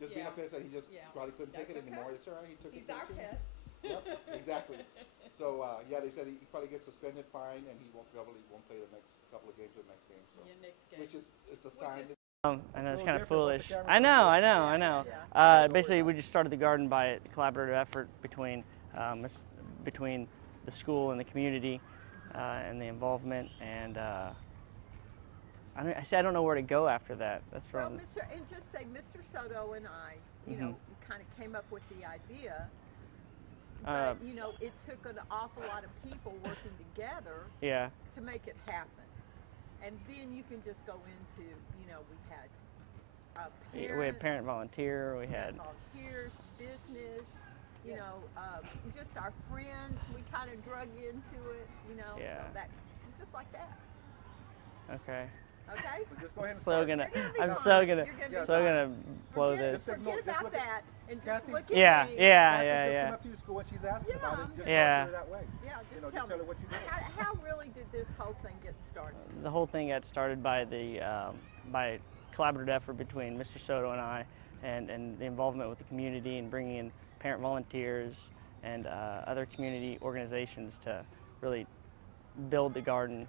just being a pest that he just probably couldn't take it anymore. It's all right. He took He's it. our pest. Yep, exactly. So yeah, they said he probably gets suspended, fine, and he probably won't play the next couple of games or the next game. So, Next game. which is it's a sign. I know it's kind of different, but foolish. the I know, I know, I Yeah, know. yeah. Basically, we just started the garden by a collaborative effort between between the school and the community, and the involvement. And I don't know where to go after that. That's Well, from. and just say Mr. Soto and I, you know, kind of came up with the idea. But, you know, it took an awful lot of people working together Yeah. to make it happen. And then you can just go into, you know, we had parents. We had parent volunteer. We had volunteers, business, you know, just our friends. We kind of drug into it, you know. Yeah. So that, just like that. Okay. Okay? So just go ahead and So start. gonna. be I'm fine. so gonna. You're gonna be So fine. gonna blow this. Forget about that and just Kathy's- look at Yeah. me. Yeah. Kathy Yeah. just Yeah. came up to your school and she's asking about it. Just Yeah. talk to her that way. Yeah, just You know, tell just tell me. her what you did. How really did this whole thing get started? The whole thing got started by the by collaborative effort between Mr. Soto and I, and the involvement with the community and bringing in parent volunteers and other community organizations to really build the garden.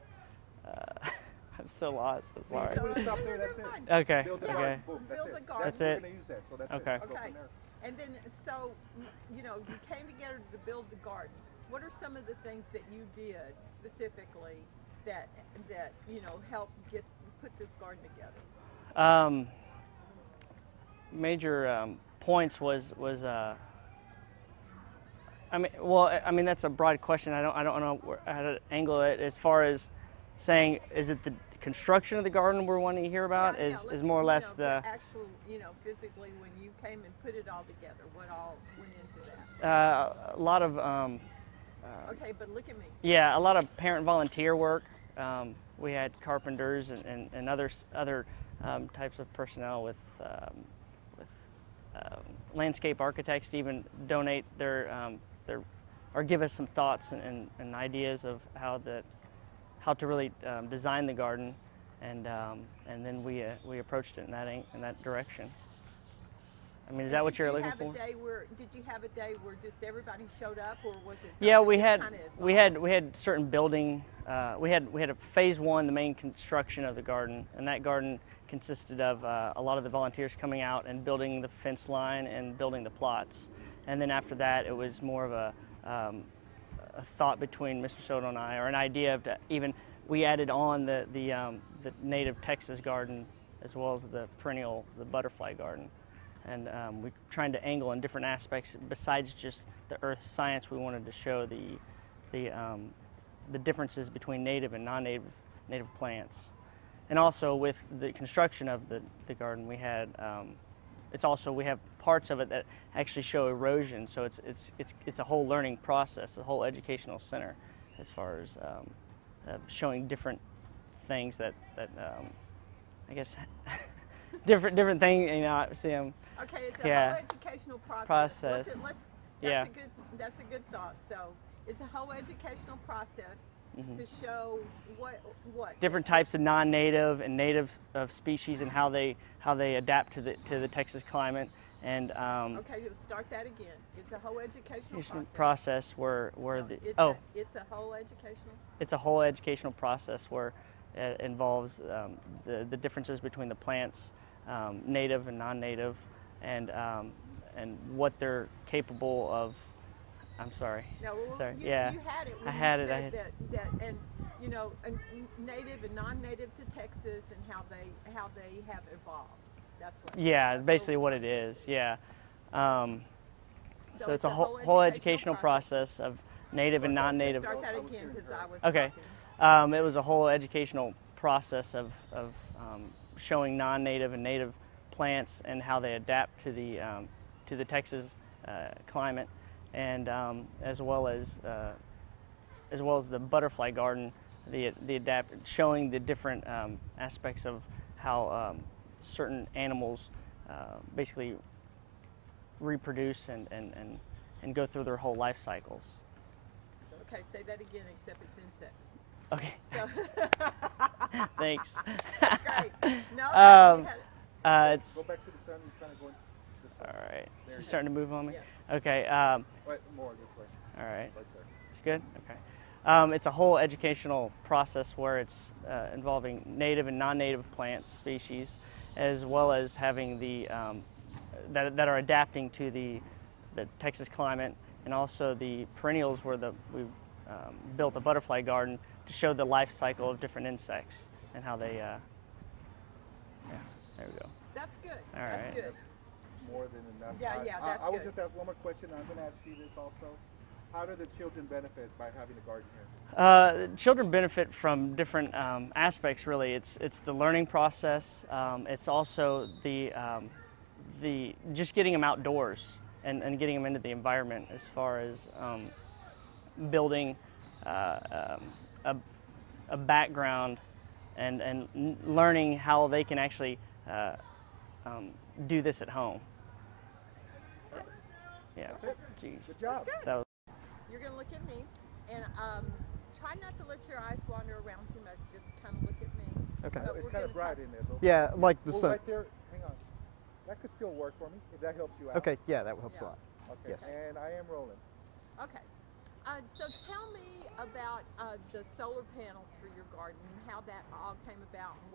I'm so lost. I'm sorry. So we'll stop there. That's it. Okay. Build the Okay. garden. Boom. That's Build it. the garden. That's We're it. gonna use that. So that's Okay. it. Go Okay. from there. And then, so, you know, you came together to build the garden. What are some of the things that you did specifically that you know, helped put this garden together? Major points was I mean that's a broad question. I don't know how to angle it as far as saying, is it the construction of the garden we're wanting to hear about? Yeah, is let's, more or less you know, the actual, you know, physically when you came and put it all together, what all went into that? a lot of Okay, but look at me. yeah, a lot of parent volunteer work. We had carpenters and other types of personnel with landscape architects to even donate their or give us some thoughts and ideas of how to really design the garden, and then we approached it in that direction. I mean, is that what you're looking for? Did you have a day where just everybody showed up, or was it? Yeah, we had kind of we had certain building. We had a phase one, the main construction of the garden, and that garden consisted of a lot of the volunteers coming out and building the fence line and building the plots. And then after that, it was more of a thought between Mr. Soto and I, or an idea of we added on the native Texas garden as well as the butterfly garden. And we're trying to angle in different aspects besides just the earth science. We wanted to show the differences between native and non-native plants. And also with the construction of the garden, we had we have parts of it that actually show erosion. So it's a whole learning process, a whole educational center, as far as showing different things that I guess different things. You know, see them. Okay, it's a whole educational process. That's a good thought. So it's a whole educational process to show what different types of non-native and native species and how they adapt to the Texas climate. And okay, start that again. It's a whole educational process where it's a whole educational. It's a whole educational process where it involves the differences between the plants, native and non-native, and what they're capable of. I'm sorry. No, well, sorry. You yeah. You had it. When I had you it. Said I had that, and you know, native and non-native to Texas, and how they have evolved. That's what. Yeah, that's basically what it is. Yeah. So it's a whole educational process of native and non-native. Start that again, because I was. Okay. It was a whole educational process of showing non-native and native plants and how they adapt to the Texas climate, and as well as the butterfly garden, showing the different aspects of how certain animals basically reproduce and go through their whole life cycles. Okay, say that again, except it's insects. Okay. So Thanks. great. No, it's Go back to the sun. You're trying to go into the All right. There you Starting to move on me? Yeah. Okay. Right, more this way. All right. Right there. It's good? Okay. It's a whole educational process where it's involving native and non-native plants species, as well as having the that are adapting to the Texas climate, and also the perennials where we built a butterfly garden to show the life cycle of different insects and how they. Yeah. There we go. That's good. All That's right. good. More than enough. Yeah, yeah, that's I will good. just ask one more question. I'm going to ask you this also. How do the children benefit by having a garden here? Children benefit from different aspects. Really, it's the learning process. It's also the just getting them outdoors and getting them into the environment, as far as building a background and learning how they can actually do this at home. Yeah. That's it. Jeez. Good job. That was You're going to look at me, and try not to let your eyes wander around too much. Just kind of look at me. Okay. But It's we're kind of gonna bright talk- in there. A little Yeah, like the bit. Oh, sun. right there. Hang on. That could still work for me if that helps you out. Okay, yeah, that helps Yeah. a lot. Okay. Yes. And I am rolling. Okay. So tell me about the solar panels for your garden, and how that all came about, and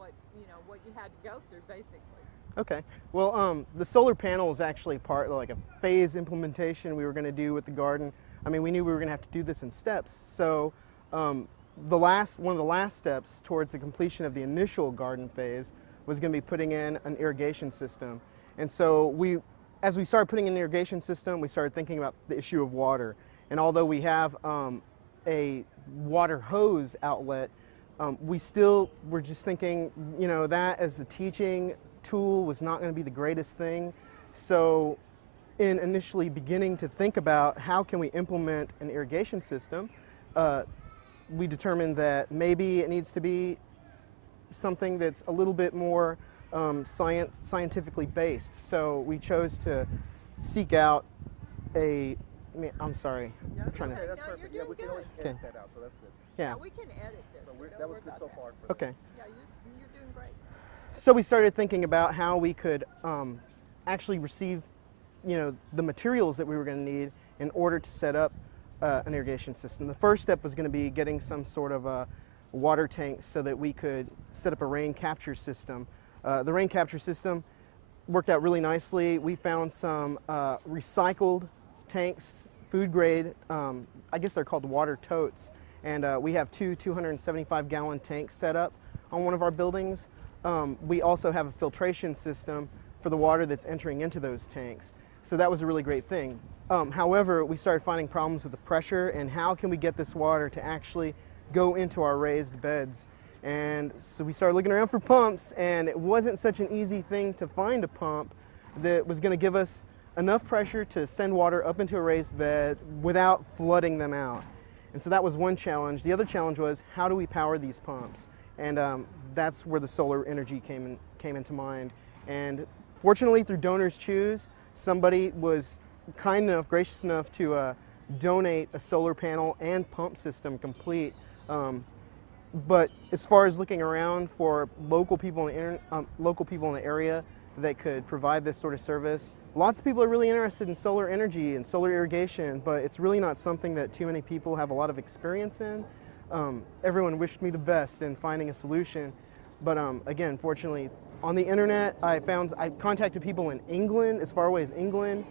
what you had to go through, basically. Okay. Well, the solar panel is actually part like a phase implementation we were going to do with the garden. I mean, we knew we were going to have to do this in steps. So, one of the last steps towards the completion of the initial garden phase was going to be putting in an irrigation system. And so as we started putting in an irrigation system, we started thinking about the issue of water. And although we have a water hose outlet, we still were just thinking, that as a teaching tool was not going to be the greatest thing. So in initially beginning to think about how can we implement an irrigation system, we determined that maybe it needs to be something that's a little bit more scientifically based. So we chose to seek out I'm sorry. No, I'm trying to. Okay, that's No, perfect. you're Yeah, we doing can always good. edit that out, so that's good. Yeah. We can edit this. So So don't that was worry good about so that. far. For Okay. Yeah, you're doing great. So we started thinking about how we could actually receive, the materials that we were going to need in order to set up an irrigation system. The first step was going to be getting some sort of a water tank so that we could set up a rain capture system. The rain capture system worked out really nicely. We found some recycled tanks, food grade, I guess they're called water totes, and we have two 275-gallon tanks set up on one of our buildings. We also have a filtration system for the water that's entering into those tanks. So that was a really great thing. However, we started finding problems with the pressure and how can we get this water to actually go into our raised beds. And so we started looking around for pumps, and it wasn't such an easy thing to find a pump that was going to give us enough pressure to send water up into a raised bed without flooding them out. And so that was one challenge. The other challenge was, how do we power these pumps? And that's where the solar energy came into mind. And fortunately, through Donors Choose, somebody was kind enough, gracious enough to donate a solar panel and pump system complete. But as far as looking around for local people in the area that could provide this sort of service, lots of people are really interested in solar energy and solar irrigation, but it's really not something that too many people have a lot of experience in. Everyone wished me the best in finding a solution, but again, fortunately, on the internet, I contacted people in England, as far away as England.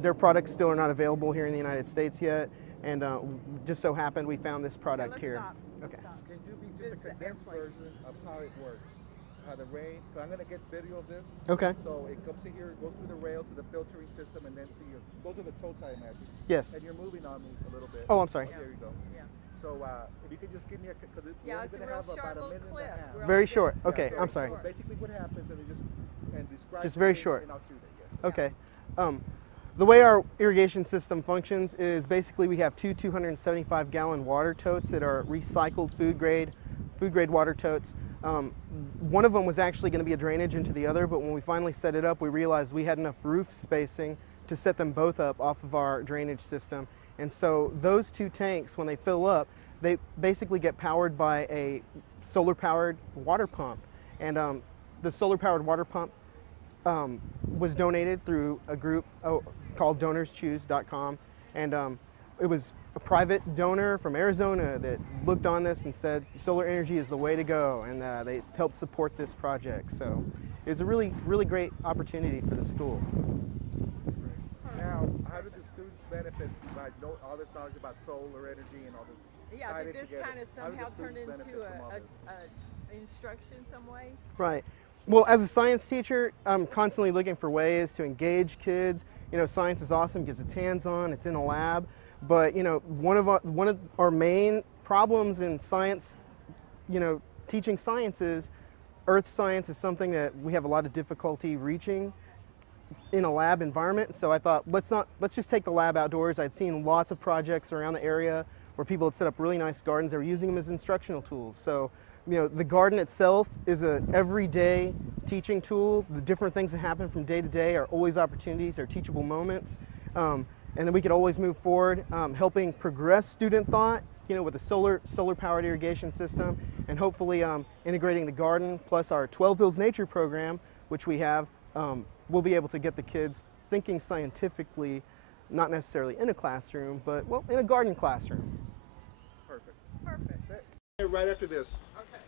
Their products still are not available here in the United States yet, and just so happened we found this product let's here. stop. Okay. Stop. Can you be This just a is the condensed airplane. version of how it works? How the rain, so I'm going to get video of this. Okay. So it comes to here, goes through the rail to the filtering system, and then to your, those are the toe tie magic. Yes. And you're moving on me a little bit. Oh, I'm sorry. There you go. Yeah. So if you could just give me because we're Yeah, only it's a going to real have short about a little minute clip. and a half. We're Very only short. gonna- Okay, very I'm sorry. short. Basically what happens, and describe Just the very thing, short. and I'll shoot it, yes. Okay. The way our irrigation system functions is basically we have two 275-gallon water totes that are recycled food grade water totes. One of them was actually going to be a drainage into the other, but when we finally set it up, we realized we had enough roof spacing to set them both up off of our drainage system. And so those two tanks, when they fill up, they basically get powered by a solar-powered water pump. And the solar-powered water pump was donated through a group called DonorsChoose.com, and it was a private donor from Arizona that looked on this and said solar energy is the way to go, and they helped support this project. So it was a really, really great opportunity for the school. Now, how did the students benefit by all this knowledge about solar energy and all this? Yeah, tied did it this together? kind of How did the somehow turn students into benefit from all this? a instruction some way? Right. Well, as a science teacher, I'm constantly looking for ways to engage kids. You know, science is awesome because it's hands-on, it's in a lab. But you know, one of our main problems in science, you know, teaching science is earth science is something that we have a lot of difficulty reaching in a lab environment. So I thought, let's just take the lab outdoors. I'd seen lots of projects around the area where people had set up really nice gardens. They were using them as instructional tools. So, you know, the garden itself is an everyday teaching tool. The different things that happen from day to day are always opportunities, are teachable moments. And then we could always move forward, helping progress student thought, you know, with a solar-powered irrigation system, and hopefully integrating the garden plus our 12 Hills Nature program, which we have. We'll be able to get the kids thinking scientifically, not necessarily in a classroom, but, well, in a garden classroom. Perfect. Perfect. That's it. Right after this. Okay.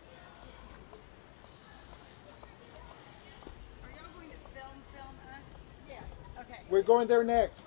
Are y'all going to film us? Yeah. Okay. We're going there next.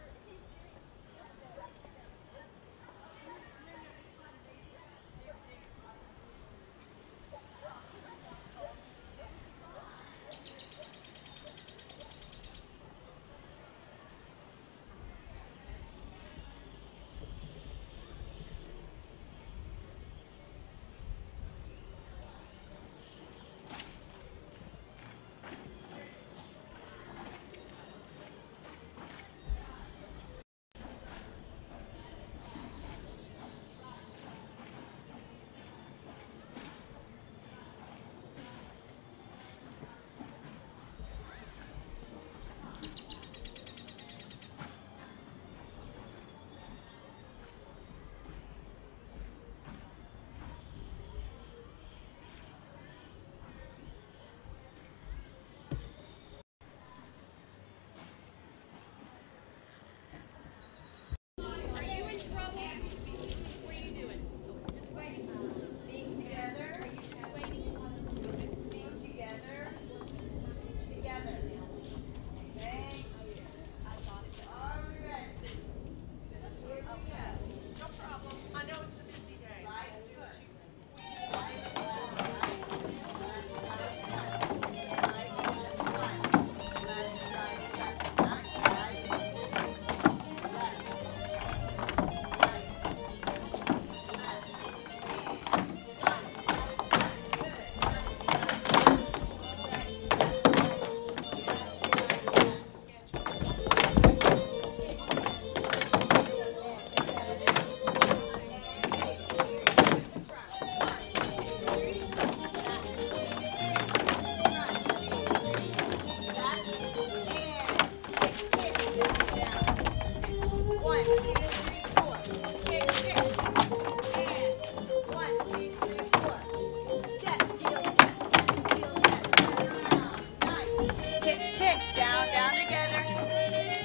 Being together. Being together. Together. Thank you. All right. Here we go. No problem. I know it's a busy day. Right foot. Right foot. Right foot. Left foot. Right foot. Left stride touch. Back. Right. Left. Right. One, two, three, four. Kick, kick. And 1, 2, 3, 4. Step, heel, step, heel, step. Turn around. Nice. Kick, kick. Down, down together.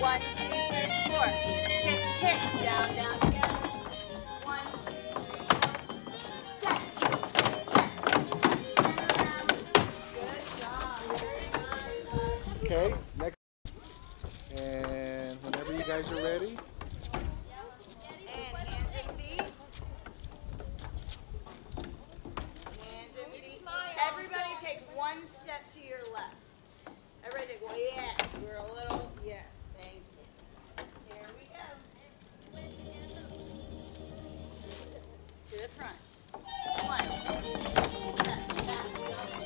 1, 2, 3, 4. Kick, kick. Down, down together. 1, 2, 3, 4. Step, step, step. Turn around. Good job. Very nice. Okay, next. And whenever you guys are ready. And hands and feet. Hands and feet. Everybody take one step to your left. Everybody go, yes. We're a little, yes. Thank you. Here we go. To the front. One. Touch. Back.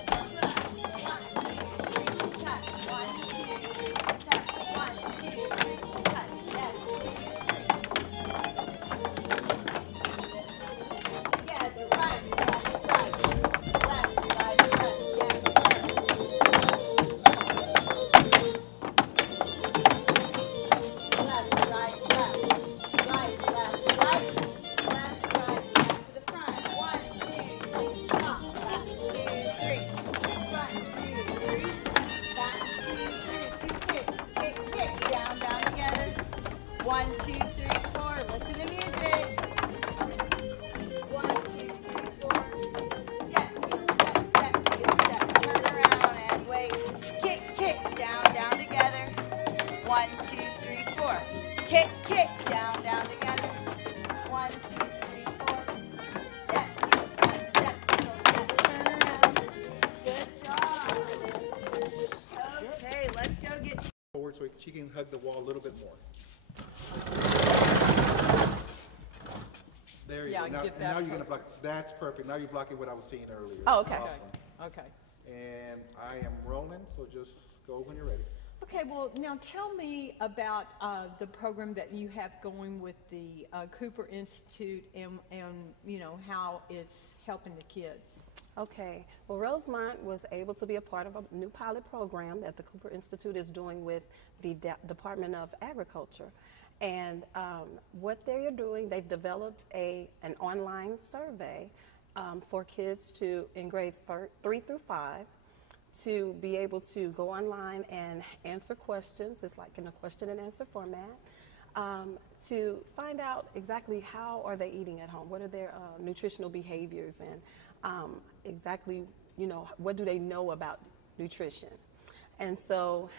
Touch. 1, 2, 3. Touch. 1, 2, 3. Touch. 1, 2, 3. Touch. Yes. 2, kick, kick, down, down together. 1, 2, 3, 4. Step, heel, step, heel, step, turn around. Good job. Okay, let's go get Forward so she can hug the wall a little bit more. There you Yeah, go. Now, get and that now you're going to closer. block. That's perfect. Now you're blocking what I was seeing earlier. Oh, okay. Awesome. Okay. And I am rolling, so just go when you're ready. Okay, well, now tell me about the program that you have going with the Cooper Institute and you know, how it's helping the kids. Okay, well, Rosemont was able to be a part of a new pilot program that the Cooper Institute is doing with the Department of Agriculture. And what they're doing, they've developed an online survey for kids in grades 3 through 5 to be able to go online and answer questions. It's like in a question and answer format. To find out exactly how are they eating at home, what are their nutritional behaviors, and exactly, you know, what do they know about nutrition. And so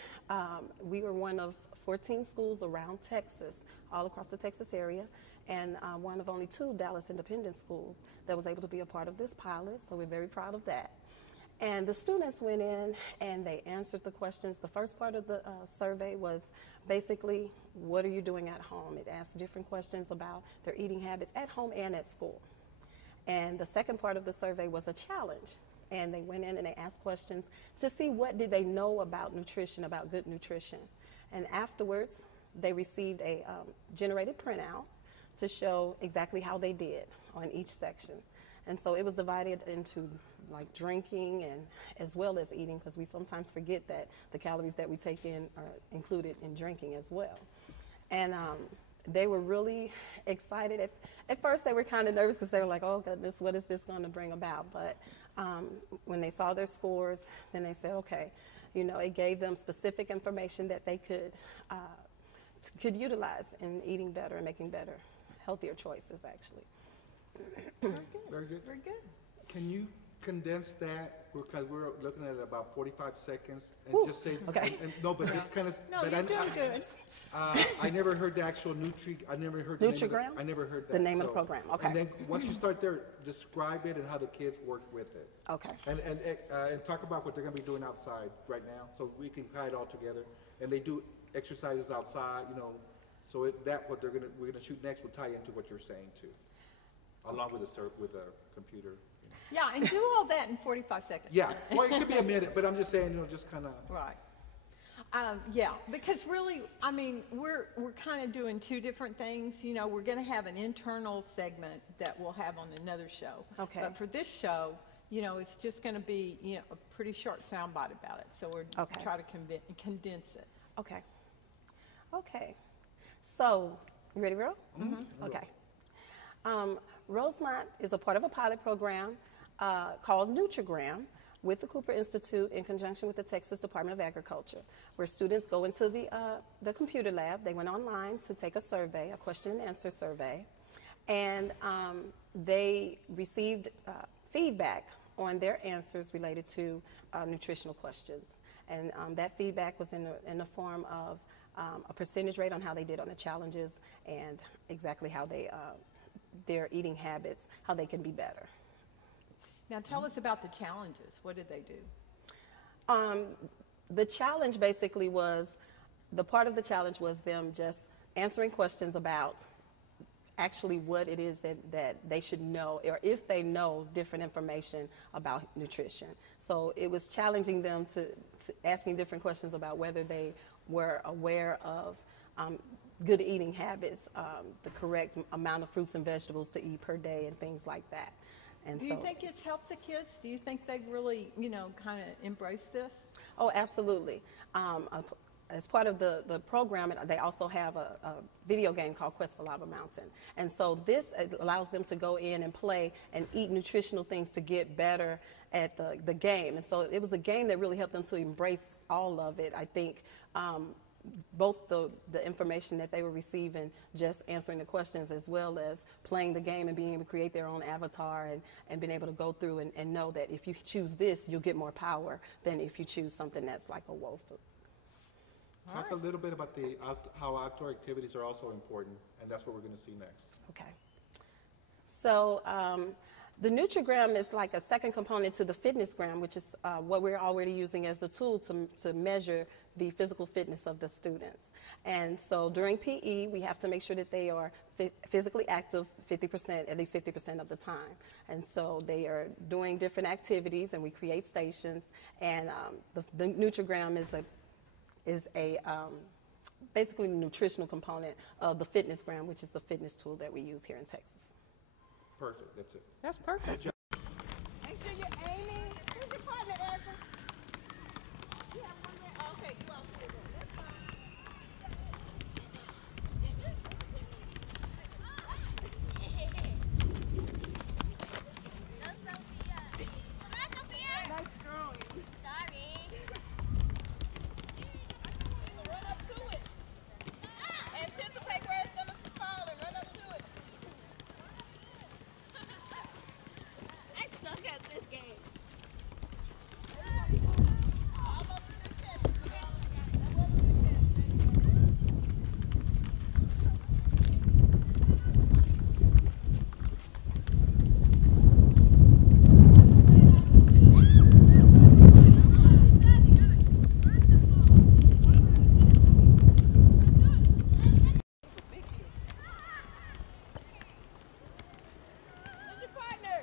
we were one of 14 schools around Texas, all across the Texas area, and one of only 2 Dallas independent schools that was able to be a part of this pilot, so we're very proud of that. And the students went in and they answered the questions. The first part of the survey was basically, what are you doing at home? It asked different questions about their eating habits at home and at school. And the second part of the survey was a challenge. And they went in and they asked questions to see what did they know about nutrition, about good nutrition. And afterwards, they received a generated printout to show exactly how they did on each section. And so it was divided into like drinking and as well as eating, because we sometimes forget that the calories that we take in are included in drinking as well. And they were really excited. At first they were kind of nervous because they were like, oh goodness, what is this going to bring about? But when they saw their scores, then they said, okay, you know, it gave them specific information that they could utilize in eating better and making better, healthier choices actually. Very good. Very good. Can you condense that, because we're looking at about 45 seconds, and Ooh, just say, okay. no, but just kind of. No, but you're doing good. I never heard the actual I never heard Nutrigram? I never heard that. The name of the program, okay. And then once you start there, describe it and how the kids work with it. Okay. And talk about what they're going to be doing outside right now, so we can tie it all together. And they do exercises outside, you know, so what we're gonna shoot next will tie into what you're saying too, along with the computer. You know. Yeah, and do all that in 45 seconds. Yeah, well, it could be a minute, but I'm just saying, you know, just kind of. Right. Yeah, because really, I mean, we're kind of doing 2 different things. You know, we're going to have an internal segment that we'll have on another show. Okay. But for this show, you know, it's just going to be, you know, a pretty short soundbite about it. So we're Okay. try to condense it. Okay. Okay. So, you ready to roll? Mm-hmm. Okay. Rosemont is a part of a pilot program called Nutrigram with the Cooper Institute in conjunction with the Texas Department of Agriculture, where students go into the computer lab. They went online to take a survey, a question and answer survey, and they received feedback on their answers related to nutritional questions. And that feedback was in the form of a percentage rate on how they did on the challenges and exactly how their eating habits, how they can be better. Now tell us about the challenges. What did they do? The challenge basically the part of the challenge was them just answering questions about actually what it is that they should know, or if they know different information about nutrition. So it was challenging them to asking different questions about whether they were aware of good eating habits, the correct amount of fruits and vegetables to eat per day, and things like that. And Do you think it's helped the kids? Do you think they've really, you know, kind of embraced this? Oh, absolutely. As part of the program, they also have a video game called Quest for Lava Mountain. And so this allows them to go in and play and eat nutritional things to get better at the game. And so it was the game that really helped them to embrace all of it. I think both the information that they were receiving, just answering the questions, as well as playing the game and being able to create their own avatar and being able to go through and know that if you choose this, you'll get more power than if you choose something that's like a woe food. Talk a little bit about how outdoor activities are also important, and that's what we're going to see next. Okay. So the Nutrigram is like a second component to the FitnessGram, which is what we're already using as the tool to measure the physical fitness of the students. And so during PE, we have to make sure that they are physically active 50%, at least 50% of the time. And so they are doing different activities, and we create stations. And the Nutrigram is a basically the nutritional component of the FitnessGram, which is the fitness tool that we use here in Texas. Perfect. That's it. That's perfect. Make sure you're aiming. Who's your partner, Erica? You have one there? Oh, okay, you all three. That's fine. Go, Sophia. Come on, Sophia. Nice drawing. Sorry. Run up to it. Anticipate where it's going to fall and run up to it. I suck at this game. Almost a good catch. That was a good catch. Who's your partner?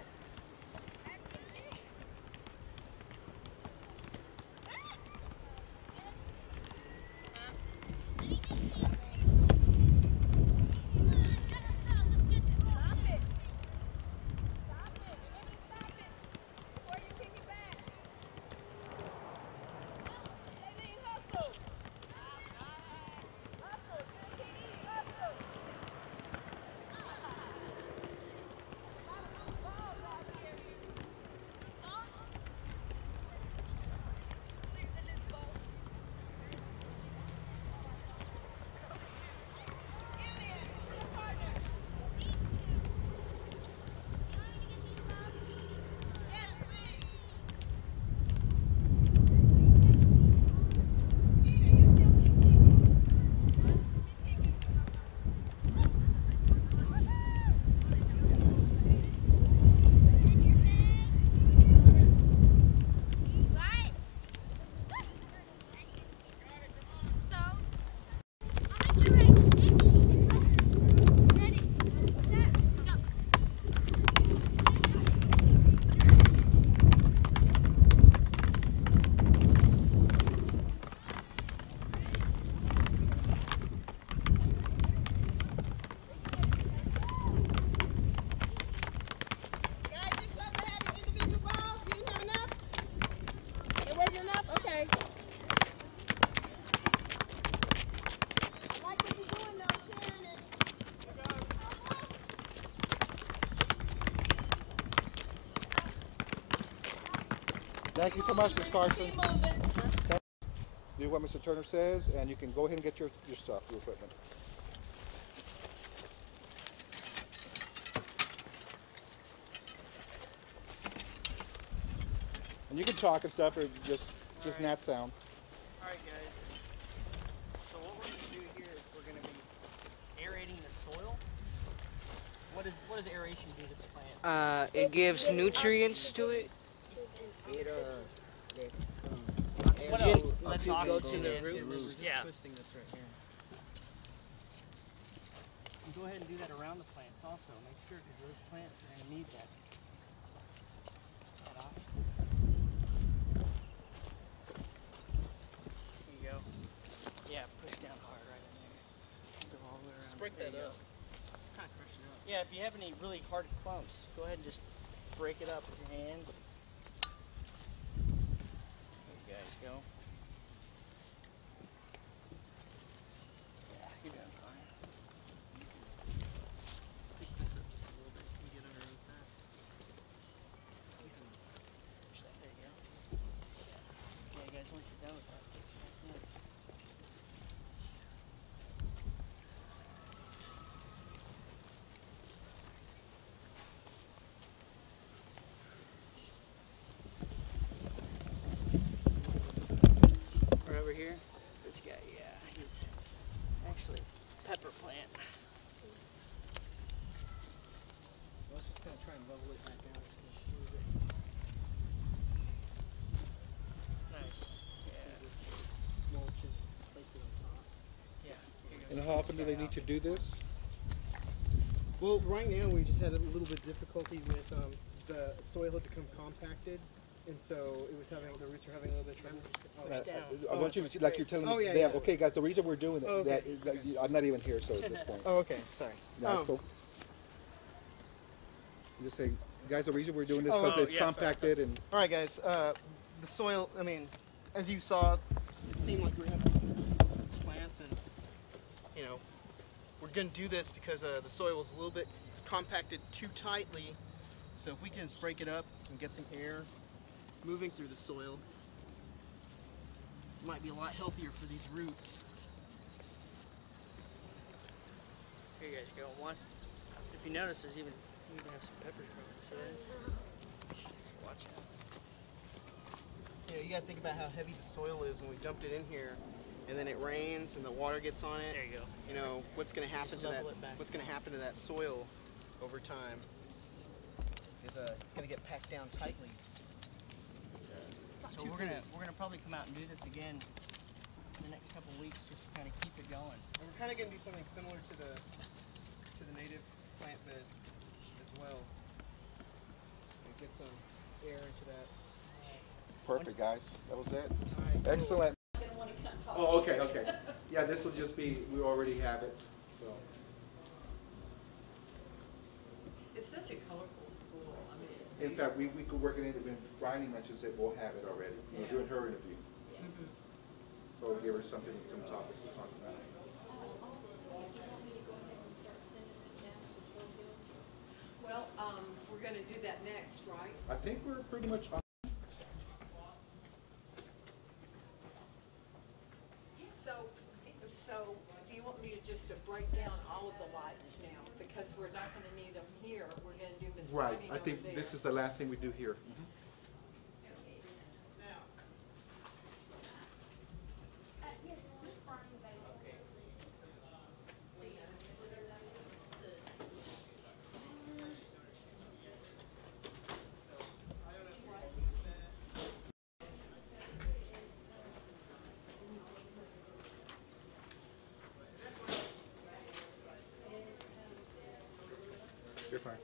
Stop it. Stop it. Remember to stop it before you kick it back. Eileen, hustle. Hustle. You're a PE. Hustle. A lot of loose balls out here. Clear the loose balls. Gillian, your partner. Yes, please. Peter, you still keep kicking. Keep kicking. Right. So, I'm at the race. Ready, set, go. Guys, you're supposed to have your individual balls. You didn't have enough? It wasn't enough? Okay. Like what you're doing though, sharing it. Thank you so much, Ms. Carson. Keep moving. Do what Mr. Turner says, and you can go ahead and get your stuff, your equipment. And you can talk and stuff, or just not sound. All right, guys. So what we're going to do here is we're going to be aerating the soil. What does aeration do to the plant? It gives nutrients to it. What Oxygen else? Let's to go to oxygen the it. roots. Yeah. Twisting this right here. And go ahead and do that around the plants also. Make sure, because those plants are going to need that. That oxygen. There you go. Yeah, push down hard right in there. Go all the way around. Break There that you up. go. Kind of crush it up. Yeah, if you have any really hard clumps, go ahead and just break it up with your hands. There you guys go. Yeah, you're doing fine. Pick this up just a little bit and get under really fast. Push that. There you go. Yeah, guys, once you're done with that, push it back in. Kind of try and level it back out. So it's a little bit Nice. Yeah. this mulch and place it on top. Yeah. And how often do they need to do this? Well, right now we just had a little bit of difficulty with the soil had become compacted, and so it was having the roots are having a little bit of trouble. I want you to, like you're telling Oh, yeah, them, yeah. okay guys, the reason we're doing Oh, that, okay. I'm not even here, so at this point. Oh, okay. Sorry. No, it's cool. Just say, guys, the reason we're doing this Oh, because oh, it's yeah, sorry. compacted and All right, guys. The soil. I mean, as you saw, it seemed like we were having plants, and you know, we're going to do this because the soil was a little bit compacted too tightly. So if we can just break it up and get some air moving through the soil, it might be a lot healthier for these roots. Here you guys go. One. If you notice, there's even you even have some peppers growing. See that? Just watch out. You know, you got to think about how heavy the soil is when we dumped it in here, and then it rains and the water gets on it. There you go. You know what's going to happen Just to that? level it back. What's going to happen to that soil over time? Is it's going to get packed down tightly. It's not So too we're cool. gonna probably come out and do this again in the next couple weeks, just to kind of keep it going. And we're kind of going to do something similar to the native plant beds as well. And get some air into that. perfect, guys. That was it. All right, cool. Excellent. Oh, okay, okay. Yeah, this will just be, we already have it, so. It's such a colorful school. I mean, In fact, we could work it in, when Bryony mentions it, we'll have it already, you know, during her interview. So we'll give her something, some topics to talk about. well, we're going to do that next, right? I think we're pretty much on. So do you want me to just break down all of the lights now? Because we're not going to need them here. We're going to do Miss Right, Bryony I over think there. this is the last thing we do here. You're fine.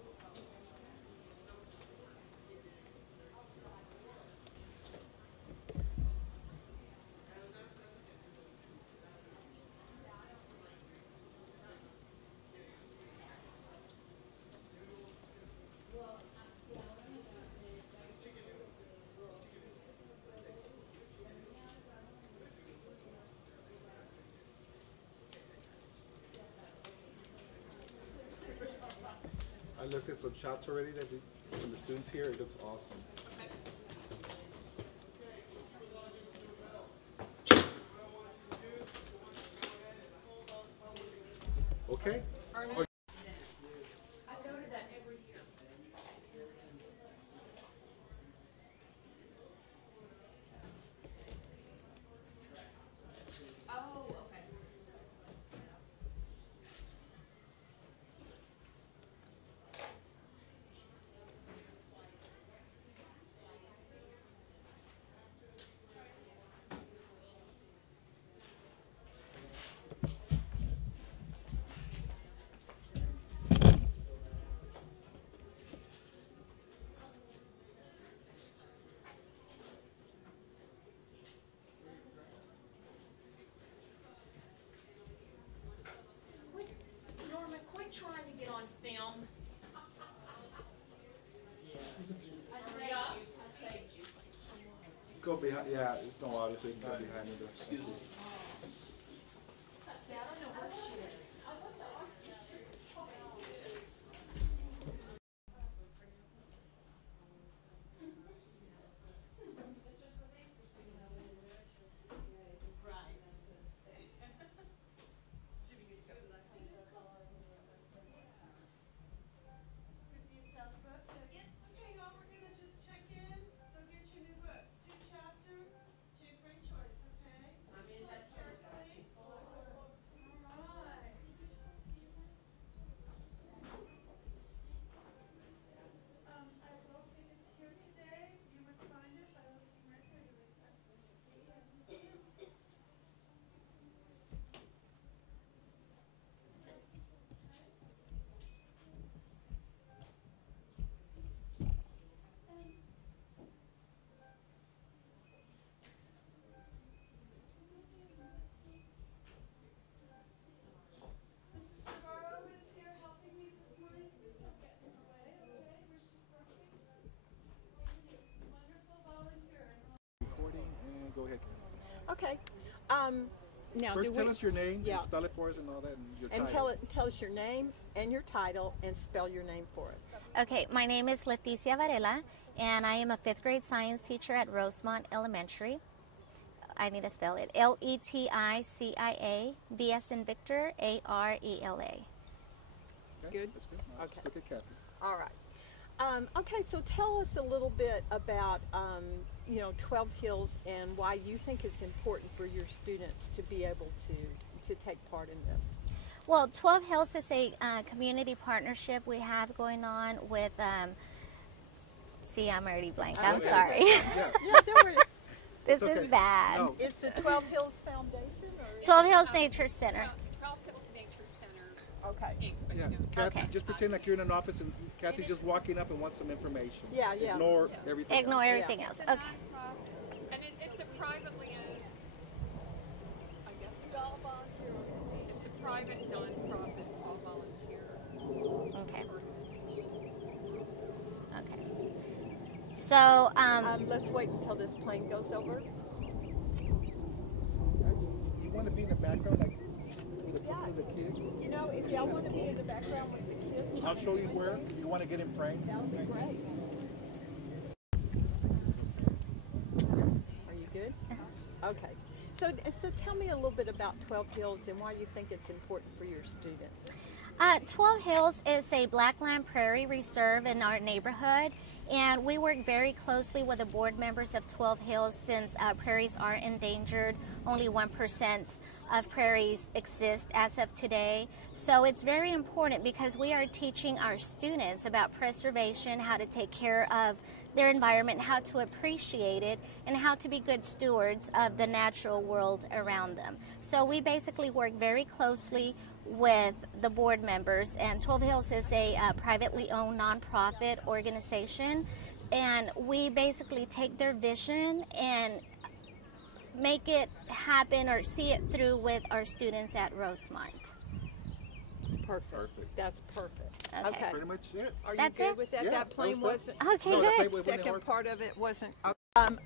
I looked at some shots already that we, from the students here. It looks awesome. Okay. Ernest? I go to that every year. Oh, okay. Norman, quit trying to get on film. I saved you. I saved you. Go behind. Yeah, it's no audio, so you can go behind me. Excuse me. Yeah, I don't know where she is. Okay, y'all, we're gonna just check in. Go get your new books. Two chapter, two free choice, okay? I'm in Go ahead. Okay. Now, First, tell us your name Yeah. and spell it for us and all that, and your and title. tell us your name and your title and spell your name for us. Okay, my name is Leticia Varela, and I am a 5th grade science teacher at Rosemont Elementary. I need to spell it. Leticia, V as in Victor, Arela. Okay, Good? That's good. Now, let's Okay. look at Kathy. All right. Okay, so tell us a little bit about 12 Hills and why you think it's important for your students to be able to take part in this. Well, 12 Hills is a community partnership we have going on with, see, I'm already blank. I'm Okay. sorry. Yeah. Yeah, don't worry. This okay. is bad. No. It's the 12 Hills Foundation? Or 12 Hills Nature Center. 12 Hills Nature Center. Okay. Yeah, Kathy, Okay. just pretend like you're in an office and Kathy's just walking up and wants some information. Yeah, yeah. Ignore everything. Ignore else. everything else. Okay. And it's a privately owned, I guess. It's all volunteer organization. It's a private, non-profit, all volunteer. Okay. Okay. So, Let's wait until this plane goes over. You want to be in the background, like with the kids? You know, if y'all want to be in the background with the kids, I'll show you where. You want to get in frame? that would be great. Are you good? Okay. So tell me a little bit about 12 Hills and why you think it's important for your students. 12 Hills is a Blackland Prairie Reserve in our neighborhood, and we work very closely with the board members of 12 Hills since prairies are endangered. Only 1% of prairies exist as of today. So it's very important because we are teaching our students about preservation, how to take care of their environment, how to appreciate it, and how to be good stewards of the natural world around them. So we basically work very closely with the board members, and 12 Hills is a privately owned nonprofit organization, and we basically take their vision and make it happen or see it through with our students at Rosemont. Perfect. That's perfect. Okay. Pretty much it. Are you That's good it? with that? Yeah, That plane that was perfect. wasn't. Okay, No, that good. plane wasn't Second hard. part of it wasn't.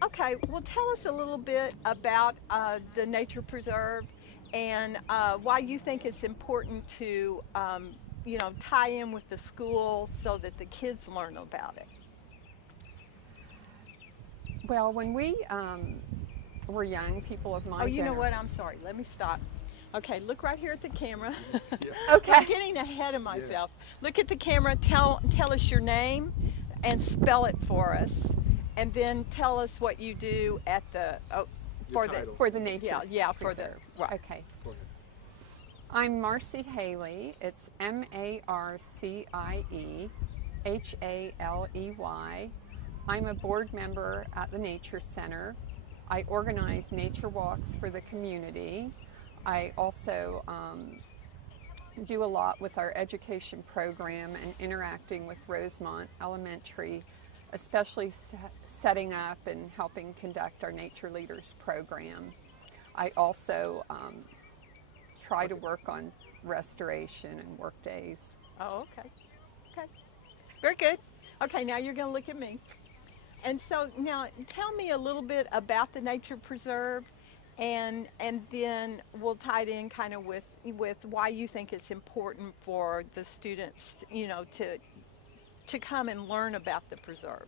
Okay, well, tell us a little bit about the nature preserve and why you think it's important to, tie in with the school so that the kids learn about it. Well, when we were young, people of my Oh, you know gener- what? I'm sorry. Let me stop. Okay, look right here at the camera. Okay. I'm getting ahead of myself. Look at the camera. Tell us your name and spell it for us, and then tell us what you do at the for the title. For the nature yeah for the preserve. right. Okay. Go ahead. I'm Marcy Haley. It's Marcie Haley. I'm a board member at the Nature Center. I organize nature walks for the community. I also do a lot with our education program and interacting with Rosemont Elementary, especially setting up and helping conduct our Nature Leaders program. I also try to work on restoration and work days. Oh, okay. Okay. Very good. Okay, now you're going to look at me. And so now tell me a little bit about the nature preserve, and then we'll tie it in kind of with why you think it's important for the students, to come and learn about the preserve.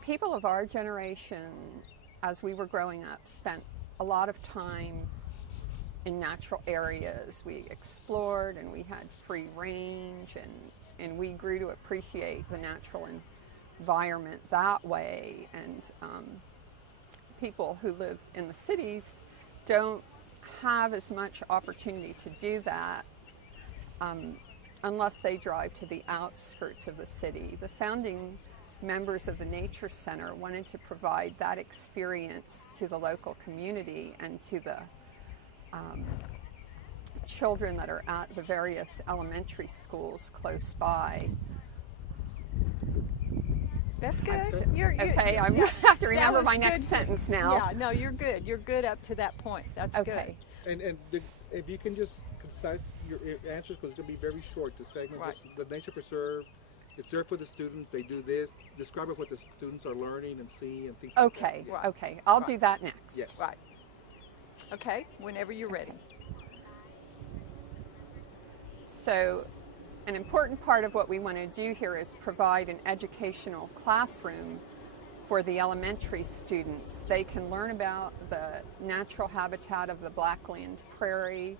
People of our generation, as we were growing up, spent a lot of time in natural areas. We explored and we had free range, and we grew to appreciate the natural environment that way. And people who live in the cities don't have as much opportunity to do that unless they drive to the outskirts of the city. The founding members of the Nature Center wanted to provide that experience to the local community and to the children that are at the various elementary schools close by. That's good. Okay, I'm yeah, gonna have to that remember was my next good. sentence now. Yeah, no, you're good. You're good up to that point. That's Okay. good. And if you can just concise your answers, because it's going to be very short, the segment, Right. just the nature preserve, It's there for the students. They do this. Describe it what the students are learning and seeing and things like Okay, that. Yeah. okay. I'll do that next. Yes. Right. Okay, whenever you're ready. So, an important part of what we want to do here is provide an educational classroom for the elementary students. They can learn about the natural habitat of the Blackland Prairie.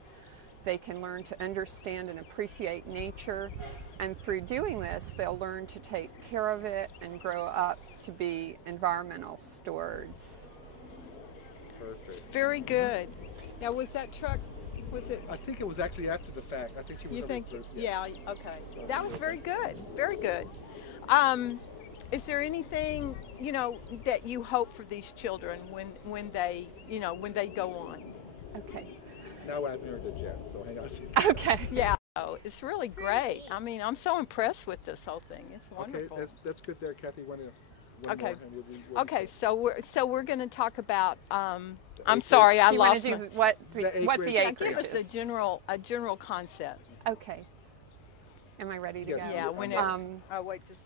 They can learn to understand and appreciate nature. And through doing this, they'll learn to take care of it and grow up to be environmental stewards. Perfect. Very good. Now, was that truck, was it, I think it was actually after the fact. I think she was. you over think, the- yeah, okay. That was very good, very good. Is there anything, you know, that you hope for these children when they, you know, when they go on? Okay. Now I've heard it yet, so hang on a second. Okay. Yeah, oh, it's really great. I mean, I'm so impressed with this whole thing. It's Okay, wonderful. that's good there, Kathy. One Okay. more, and we'll Okay, so we're going to talk about. I'm acreage. sorry, I You want lost to my. do what The the acreage. Yeah, acreage give us is. a general concept. Okay. Am I ready to Yes. go? Yeah, I'm whenever. Um, Oh, wait, just.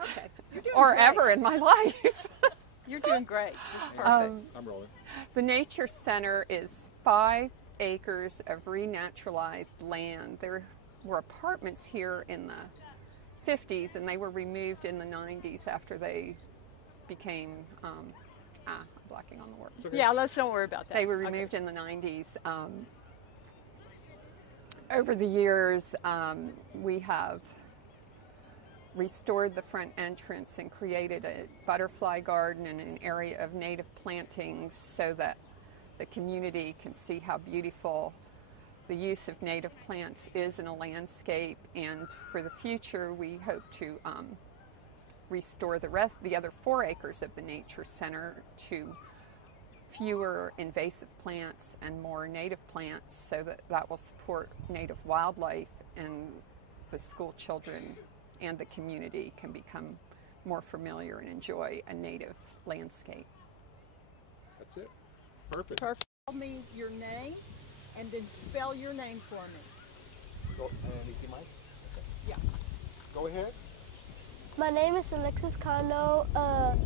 Okay, you're doing or great. ever in my life. You're doing great. Just perfect. I'm rolling. The Nature Center is 5 acres of renaturalized land. There were apartments here in the 50s, and they were removed in the 90s after they became, I'm blocking on the word. It's okay. Yeah, let's don't worry about that. They were Okay. removed in the 90s. Over the years, we have restored the front entrance and created a butterfly garden and an area of native plantings so that the community can see how beautiful the use of native plants is in a landscape. And for the future, we hope to restore the other 4 acres of the Nature Center to fewer invasive plants and more native plants, so that will support native wildlife, and the school children and the community can become more familiar and enjoy a native landscape. That's it. Perfect. Perfect. Tell me your name, and then spell your name for me. Go, and easy, Mike. Okay. Yeah. Go ahead. My name is Alexis Cano, Alexiscano,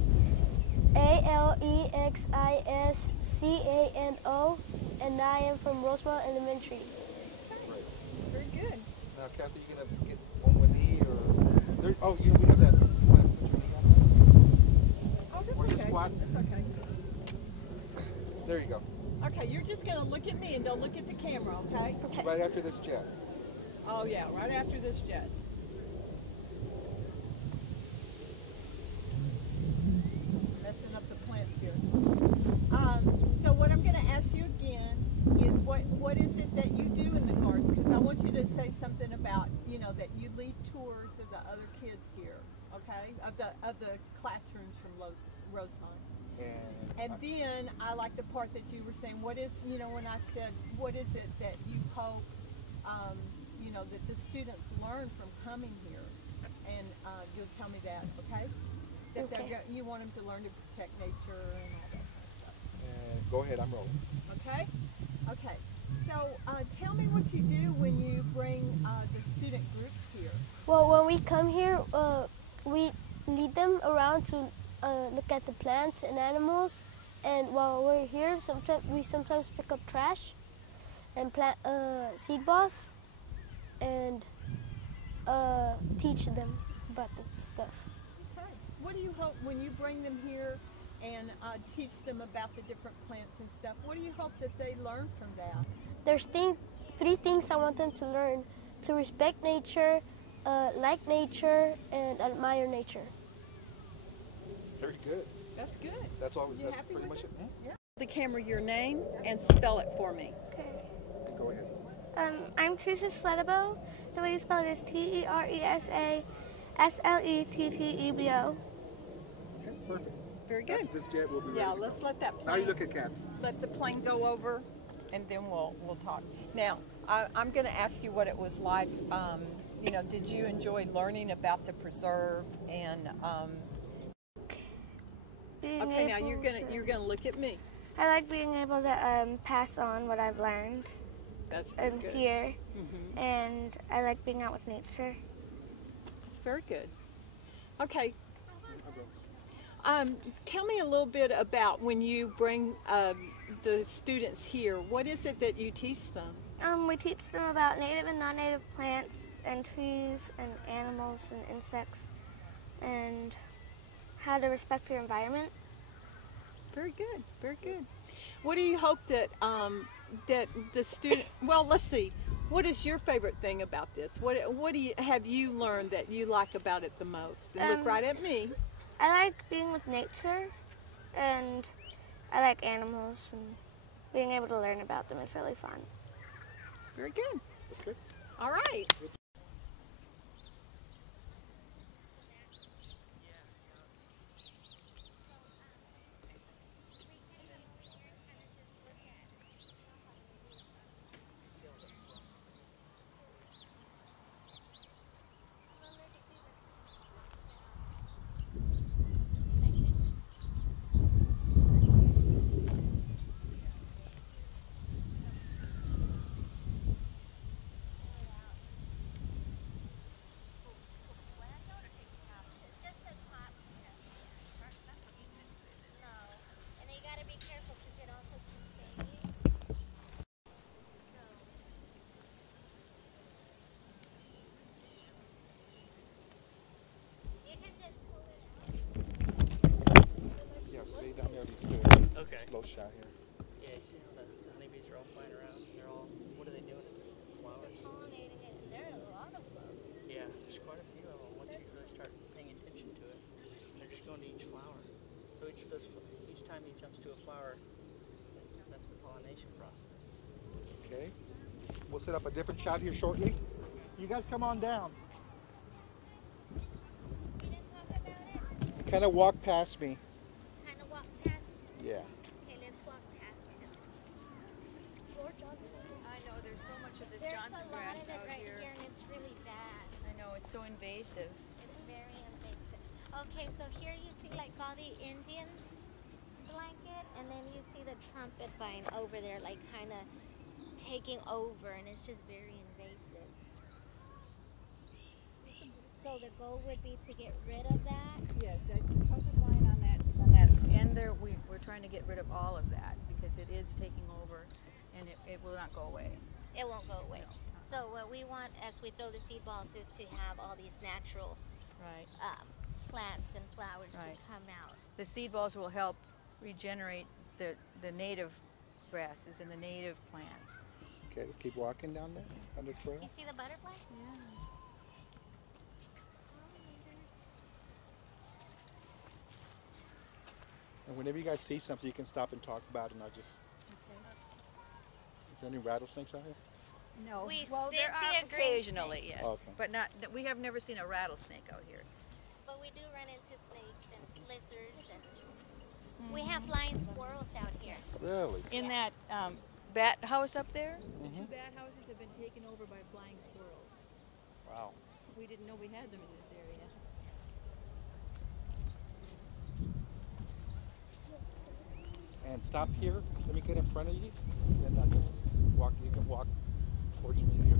and I am from Rosemont Elementary. Great. Very good. Now, Kathy, you gonna get on one knee or? There, oh, we have that. You want to put your knee on Oh, that's Or just okay. squat. That's okay. that? There you go. Okay, you're just gonna look at me and don't look at the camera, okay? Right after this jet. Oh yeah, right after this jet. Messing up the plants here. So what I'm going to ask you again is what is it that you do in the garden? Because I want you to say something about, you know, that you lead tours of the other kids here, okay? Of the classrooms from Rosemont. And then I like the part that you were saying, what is, you know, when I said, what is it that you hope, you know, that the students learn from coming here? And you'll tell me that, okay? That Okay. you want them to learn to protect nature and all that kind of stuff. And go ahead. I'm rolling. Okay? Okay. So tell me what you do when you bring the student groups here. Well, when we come here, we lead them around to look at the plants and animals. And while we're here, we sometimes pick up trash and plant seed balls and teach them about this stuff. Okay. What do you hope when you bring them here and teach them about the different plants and stuff? What do you hope that they learn from that? There's 3 things I want them to learn: to respect nature, like nature, and admire nature. Very good. That's good. That's all. You That's happy pretty with much it? it. Yeah. The camera your name and spell it for me. Okay. Go ahead. I'm Teresa Sledebo. The way you spell it is Teresa Slettebo. Okay, perfect. Very good. After this jet, we'll be ready. Yeah, to go. let's let that plane. Now you look at Kathy. Let the plane go over, and then we'll talk. Now, I'm going to ask you what it was like. You know, did you enjoy learning about the preserve? And okay, now you're gonna look at me. I like being able to pass on what I've learned. That's very and good. here, and I like being out with nature. It's very good. Okay. Tell me a little bit about when you bring the students here. What is it that you teach them? We teach them about native and non-native plants and trees and animals and insects and how to respect your environment. Very good. Very good. What do you hope that that the student? Well, let's see. What is your favorite thing about this? What do you have you learned that you like about it the most? And look right at me. I like being with nature, and I like animals, and being able to learn about them is really fun. Very good. That's good. All right. And you gotta be careful because it also can sting you. You can just pull it out. Yeah, stay down there if you could. Okay. Slow shot here. Yeah, you see how the honeybees are all flying around? They're all, what are they doing? Flowers. Pollinating it, and there are a lot of them. Yeah, there's quite a few of them once you really start paying attention to it. They're just going to each flower. So each time he jumps to a flower, that's the pollination process. Okay. We'll set up a different shot here shortly. You guys come on down. We didn't talk about it. Kind of walk past me. Kind of walk past. Yeah. Okay, let's walk past him. I know there's so much of this There's Johnson a lot grass of it out right here. here, and it's really bad. I know it's so invasive. It's very invasive. Okay, so here you see like all the Indian blanket, and then you see the trumpet vine over there, like kind of taking over, and it's just very invasive. So the goal would be to get rid of that. Yes, that trumpet vine on that end there, we're trying to get rid of all of that because it is taking over, and it will not go away. It won't go away. No. So what we want as we throw the seed balls is to have all these natural Right. plants and flowers Right. to come out. The seed balls will help regenerate the native grasses and the native plants. Okay, let's keep walking down there on the trail. You see the butterfly? Yeah. And whenever you guys see something, you can stop and talk about it, and I'll just. Is there any rattlesnakes out here? No. We well, did there see are a green occasionally, yes. Oh, okay. But not. We have never seen a rattlesnake out here. But we do run into snakes and lizards, and we have flying squirrels out here. Really? In that bat house up there, the Mhm. 2 bat houses have been taken over by flying squirrels. Wow. We didn't know we had them in this area. And stop here. Let me get in front of you. Then I can just walk. You can walk towards me here.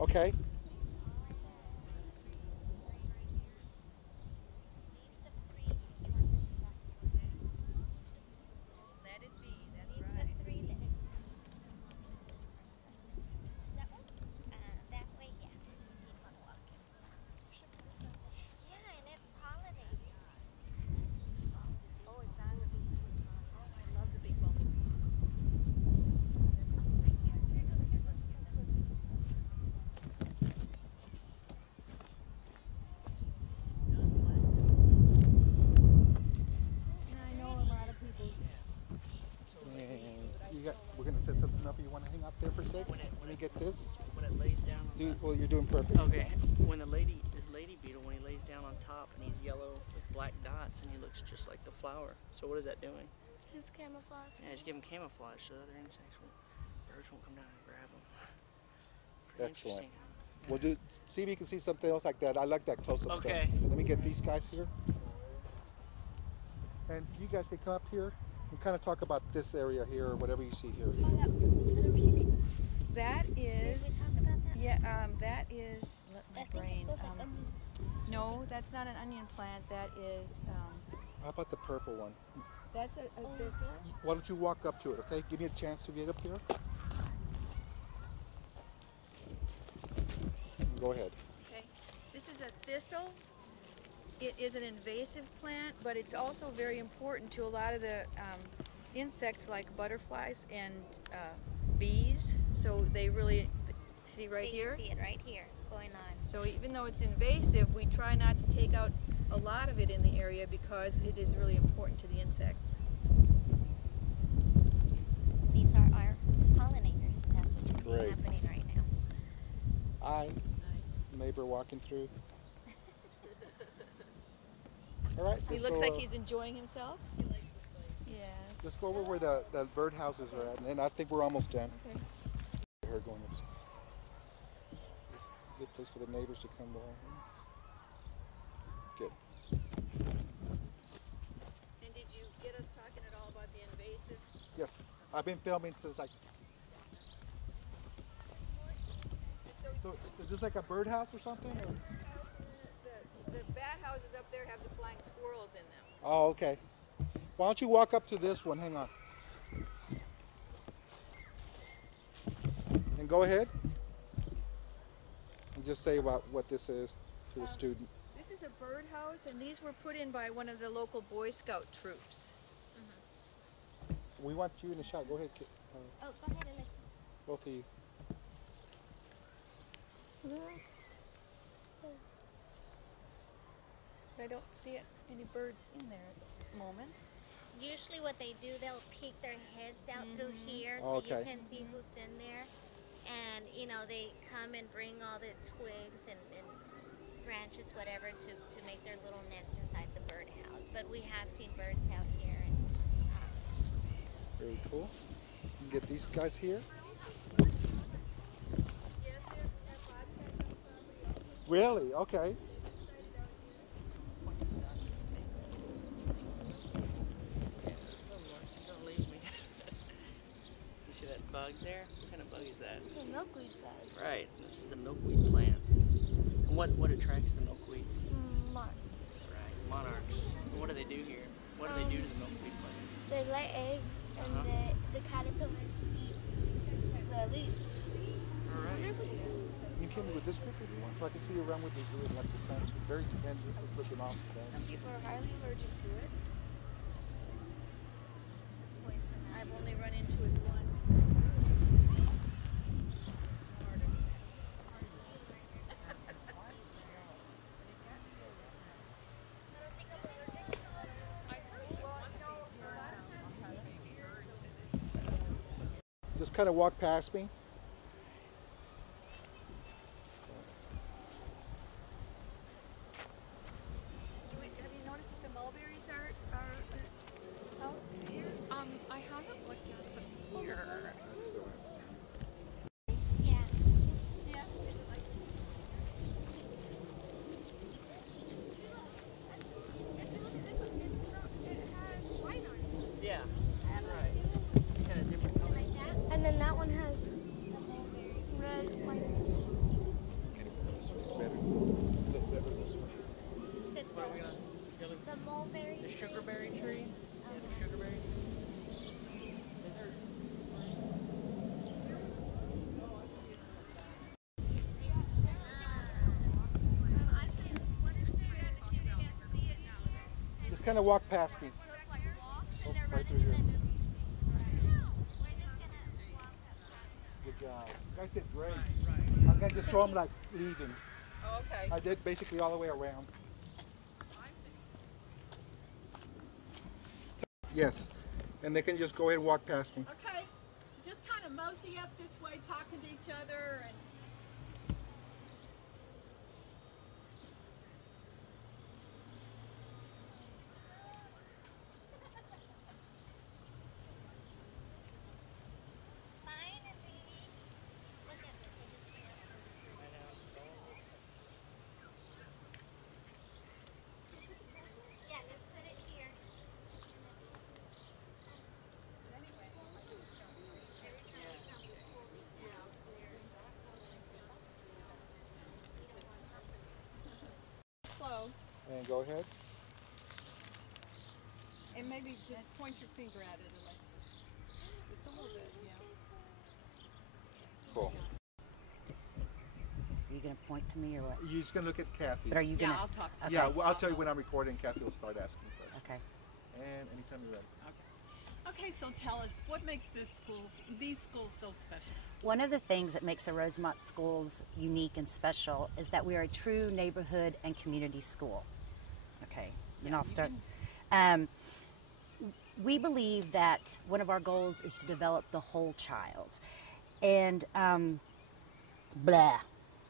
Okay. Let it be. That's Leaves right. the 3 letter. That one? That way, yeah. Just keep on walking. Yeah, and it's pollinating. Oh, exactly. Oh, I love the big bumpy bees. I know a lot of people. And you got. We're gonna set something up. You want to hang out there for a sec? When Let me get this. When it lays down on Dude, well, you're doing perfect. Okay, when this lady beetle, when he lays down on top and he's yellow with black dots and he looks just like the flower. So what is that doing? It's camouflage. Yeah, it's giving camouflage so other insects birds won't come down and grab them. Pretty Excellent. interesting. We'll do, see if you can see something else like that. I like that close-up stuff. Okay. Let me get these guys here. And you guys can come up here and kind of talk about this area here or whatever you see here. That is, Did we talk about that? yeah, that is, let my I think brain, it's supposed to no, that's not an onion plant, that is, How about the purple one? that's a business. Why don't you walk up to it, okay? Give me a chance to get up here. Go ahead. Okay, this is a thistle. It is an invasive plant, but it's also very important to a lot of the insects like butterflies and bees. So they really, see right See, here? You see it right here going on. So even though it's invasive, we try not to take out a lot of it in the area because it is really important to the insects. These are our pollinators. That's what you see Great. happening right now. Hi, neighbor walking through. All right. He let's looks go, like he's enjoying himself. Yes. Let's go over where the bird houses are at, and I think we're almost done. Okay. Her going upstairs. This is a good place for the neighbors to come by. Good. And did you get us talking at all about the invasive? Yes, I've been filming since like. So is this like a birdhouse or something? Or? The bat houses up there have the flying squirrels in them. Oh, okay. Why don't you walk up to this one? Hang on. And go ahead. And just say about what this is to a student. This is a birdhouse, and these were put in by one of the local Boy Scout troops. We want you in the shot. Go ahead, kid. Oh, go ahead, Alexis. Both of you. But I don't see any birds in there at the moment. Usually what they do, they'll peek their heads out through here so Okay. you can see who's in there. And, you know, they come and bring all the twigs and branches, whatever, to make their little nest inside the birdhouse. But we have seen birds out here. And, Very cool. You can get these guys here. Really? Okay. Don't leave me. You see that bug there? What kind of bug is that? The milkweed bug. Right, this is the milkweed plant. And what attracts the milkweed? Mark. Right, monarchs. And what do they do here? What do they do to the milkweed plant? They lay eggs and the caterpillars eat the leaves. All right. You came with this group if you want, so I can see you around with this group like the sun. It's very tremendous. It's looking awesome. Some people are highly allergic to it. I've only run into it once. Just kind of walk past me. Have you noticed if the mulberries are out here? I haven't looked at them here. yeah. Yeah. Yeah. Right. It's kind of different color. And then that one has red, white. This one's better. It's a little better this one. Said What are we on? the mulberry The tree. sugarberry tree? Yeah, the sugarberry. Is there? Just kind of walk past me. Oh, right through here. Good job. You guys did great. I'm going to just show them like leaving. Oh, okay. I did basically all the way around. Yes. And they can just go ahead and walk past me. Okay, just kind of mosey up this way, talking to each other, and Finally. Look at this. I just turned out so pretty. And go ahead. And maybe just point your finger at it, Alexis. Just a little bit, yeah. Cool. Are you going to point to me or what? You're just gonna look at Kathy. But are you going Yeah, to? I'll talk to Okay. Yeah, well, I'll tell you when I'm recording. Kathy will start asking questions. Okay. And anytime you're ready. Okay, so tell us, what makes these schools so special? One of the things that makes the Rosemont schools unique and special is that we are a true neighborhood and community school. Okay, then I'll start. We believe that one of our goals is to develop the whole child. And, blah.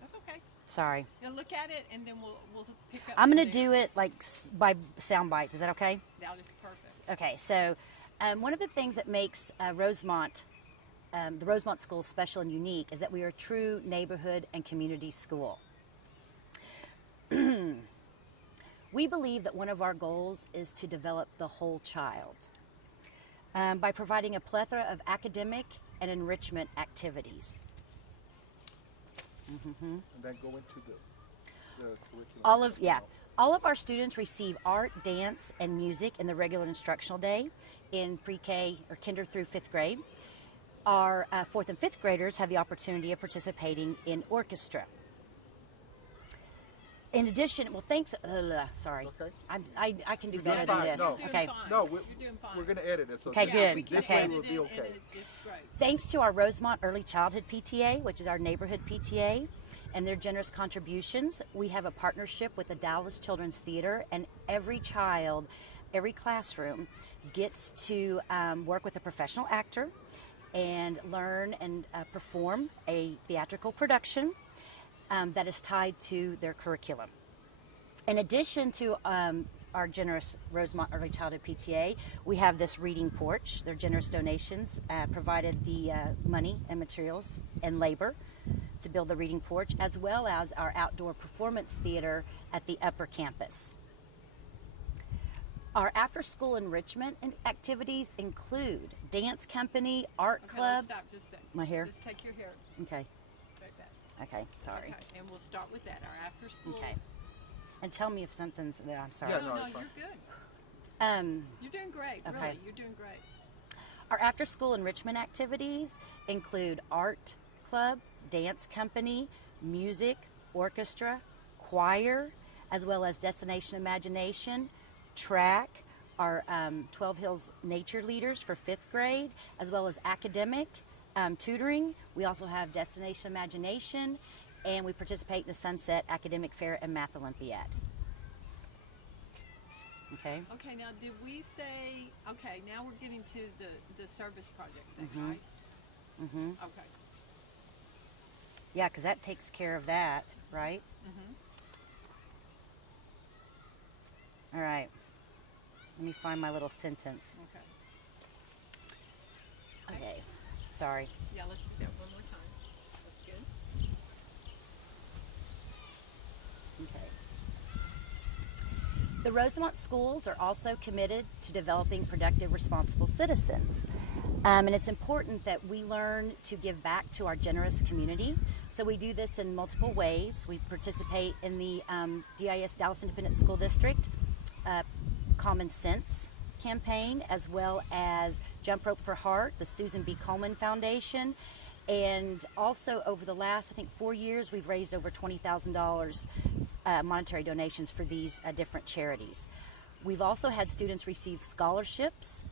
That's okay. Sorry. Now look at it, and then we'll pick up. I'm from going to there. do it like by sound bites. Is that okay? That is perfect. Okay, so one of the things that makes Rosemont, the Rosemont School special and unique is that we are a true neighborhood and community school. We believe that one of our goals is to develop the whole child by providing a plethora of academic and enrichment activities. And then go into the curriculum. All of our students receive art, dance, and music in the regular instructional day in pre-K or kinder through 5th grade. Our 4th and 5th graders have the opportunity of participating in orchestra. In addition, well, thanks. Sorry, Okay. I can do You're better doing than fine. this. No. Okay. No, You're doing fine. we're gonna edit it. So Okay, good. We can This Okay. way edit we'll it, be and okay. it's great. Thanks to our Rosemont Early Childhood PTA, which is our neighborhood PTA, and their generous contributions, we have a partnership with the Dallas Children's Theater, and every child, every classroom gets to work with a professional actor and learn and perform a theatrical production that is tied to their curriculum. In addition to our generous Rosemont Early Childhood PTA, we have this reading porch. Their generous donations provided the money and materials and labor to build the reading porch, as well as our outdoor performance theater at the upper campus. Our after-school enrichment activities include dance company, art Okay, club. let's stop just a second. My hair? Just take your hair Okay, right back. okay, sorry. Okay, and we'll start with that. Our after school. Okay. And tell me if something's, I'm sorry. Yeah, No, no, no, it's fine. you're good. Um, You're doing great. Okay. Really, you're doing great. Our after-school enrichment activities include art club, dance company, music, orchestra, choir, as well as Destination Imagination, track, our 12 Hills Nature Leaders for 5th grade, as well as academic tutoring. We also have Destination Imagination, and we participate in the Sunset Academic Fair and Math Olympiad. Okay. Okay, now did we say, okay, now we're getting to the service project thing, Mhm. right? Mm-hmm. Okay. Yeah, because that takes care of that, right? Mm-hmm. All right. Let me find my little sentence. Okay. Okay. Sorry. Yeah, let's do that one more time. That's good. Okay. The Rosemont schools are also committed to developing productive, responsible citizens. And it's important that we learn to give back to our generous community. So we do this in multiple ways. We participate in the DIS, Dallas Independent School District, Common Sense campaign, as well as Jump Rope for Heart, the Susan B. Komen Foundation. And also over the last, I think, 4 years, we've raised over $20,000 monetary donations for these different charities. We've also had students receive scholarships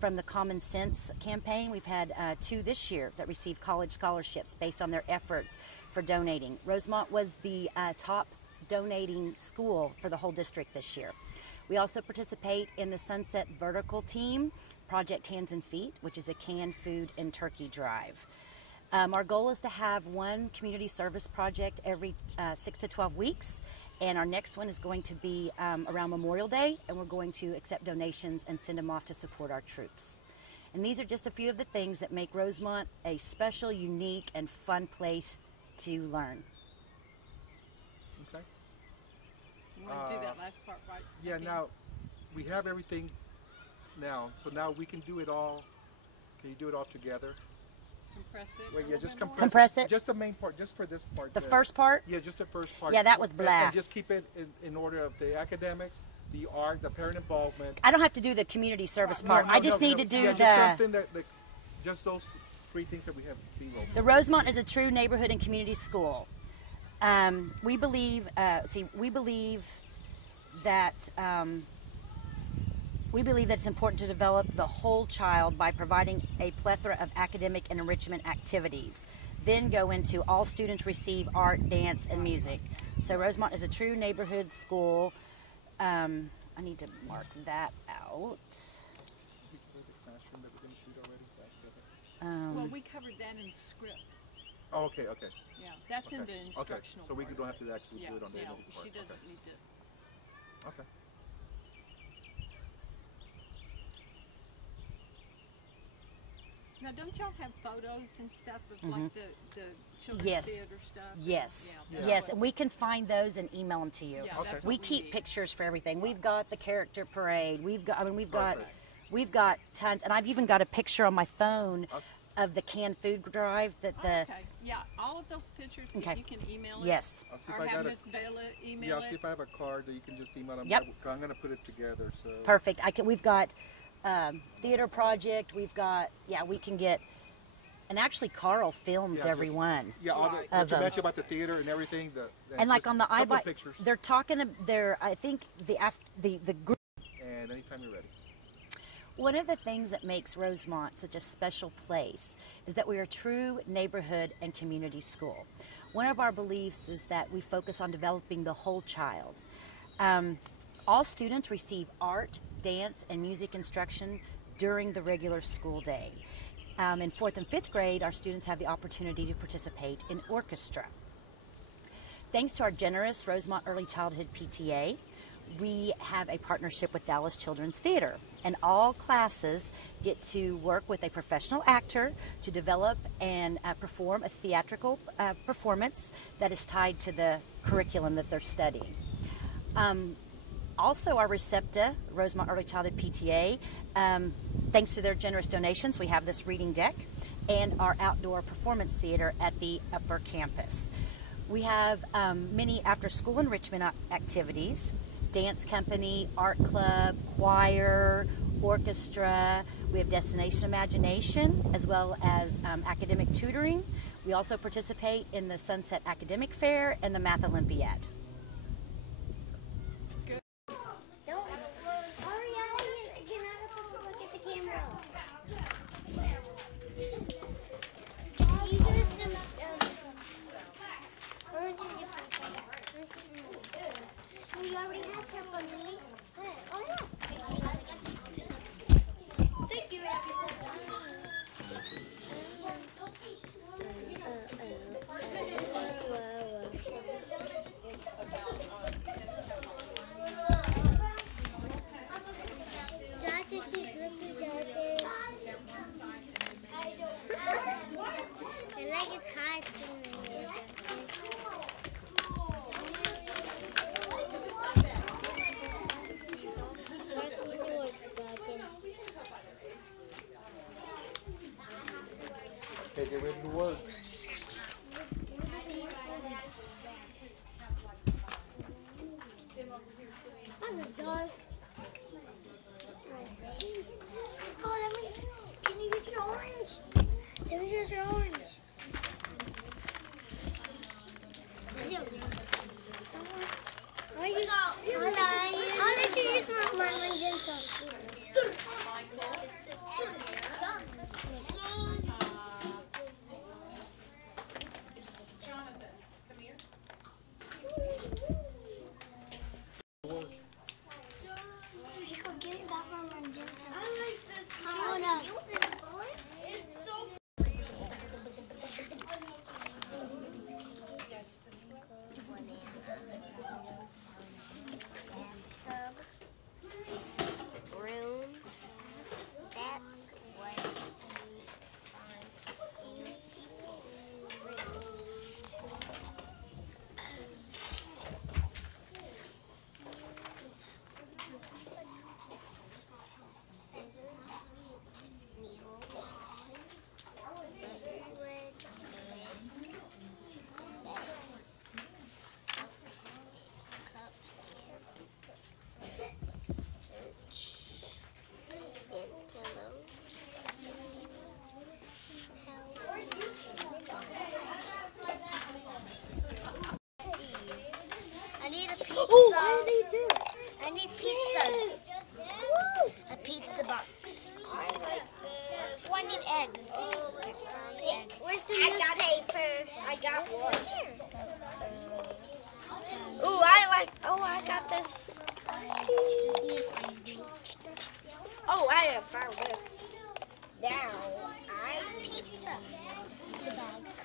from the Common Sense campaign. We've had 2 this year that received college scholarships based on their efforts for donating. Rosemont was the top donating school for the whole district this year. We also participate in the Sunset Vertical Team, Project Hands and Feet, which is a canned food and turkey drive. Our goal is to have one community service project every 6 to 12 weeks, and our next one is going to be around Memorial Day, and we're going to accept donations and send them off to support our troops. And these are just a few of the things that make Rosemont a special, unique, and fun place to learn. Okay. You want to do that last part, right? Yeah, Okay. now we have everything now, so now we can do it all. Can you do it all together? Compress it. Well, a yeah, little just bit more? Compress it? Just the main part, just for this part. The there. first part? Yeah, just the first part. Yeah, that was And blah. just keep it in order of the academics, the art, the parent involvement. I don't have to do the community service part. I just need to do yeah, just the. something that, just those three things that we have below. The Rosemont is a true neighborhood and community school. We believe that it's important to develop the whole child by providing a plethora of academic and enrichment activities. Then go into all students receive art, dance, and music. So Rosemont is a true neighborhood school. I need to mark that out. Well, we covered that in the script. Oh, okay, okay. Yeah, that's in the Okay, instructional so we part. don't have to actually Yeah, do it on the no, end of the part. she doesn't Okay. need to. Okay. Now, don't y'all have photos and stuff of like the children's Yes. theater stuff? Yes, Yeah, that's yes, what- and we can find those and email them to you. Yeah, Okay. that's We what keep need. pictures for everything. We've got the character parade. We've got Perfect. we've got tons, and I've even got a picture on my phone of the canned food drive that the. Okay, yeah, all of those pictures, Okay. you can email it. Yes. I'll see if Or I have got Miss Bella Yeah, email I'll see it. if I have a card that you can just email them. Yep. I'm going to put it together. So. Perfect. We've got theater project. We've got we can get, and actually Carl films Yeah, every just- one. Yeah, all the, Right. what Of you them. mentioned about the theater and everything. And like on the couple of iBite, pictures. they're talking. I think the group. And anytime you're ready. One of the things that makes Rosemont such a special place is that we are a true neighborhood and community school. One of our beliefs is that we focus on developing the whole child. All students receive art, dance, and music instruction during the regular school day. In 4th and 5th grade, our students have the opportunity to participate in orchestra. Thanks to our generous Rosemont Early Childhood PTA, we have a partnership with Dallas Children's Theater, and all classes get to work with a professional actor to develop and perform a theatrical performance that is tied to the curriculum that they're studying. Also, our Recepta, Rosemont Early Childhood PTA, thanks to their generous donations, we have this reading deck and our outdoor performance theater at the upper campus. We have many after-school enrichment activities, dance company, art club, choir, orchestra. We have Destination Imagination, as well as academic tutoring. We also participate in the Sunset Academic Fair and the Math Olympiad. Don't hurry up. You're not supposed to look at the camera. You just you already have pepperoni. Oh yeah. Thank you. Doctor, she's looking doctor. I like it's hot. Okay, get ready to work. It does. Oh, can you use your orange? Let me use your orange. I'll let you use my magenta. found this. Now, Pizza.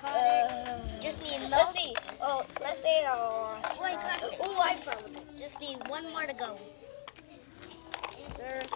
cut it. Just need milk. Let's see. Oh, let's say, Wait, cut it. oh, I found it. Just need one more to go. There's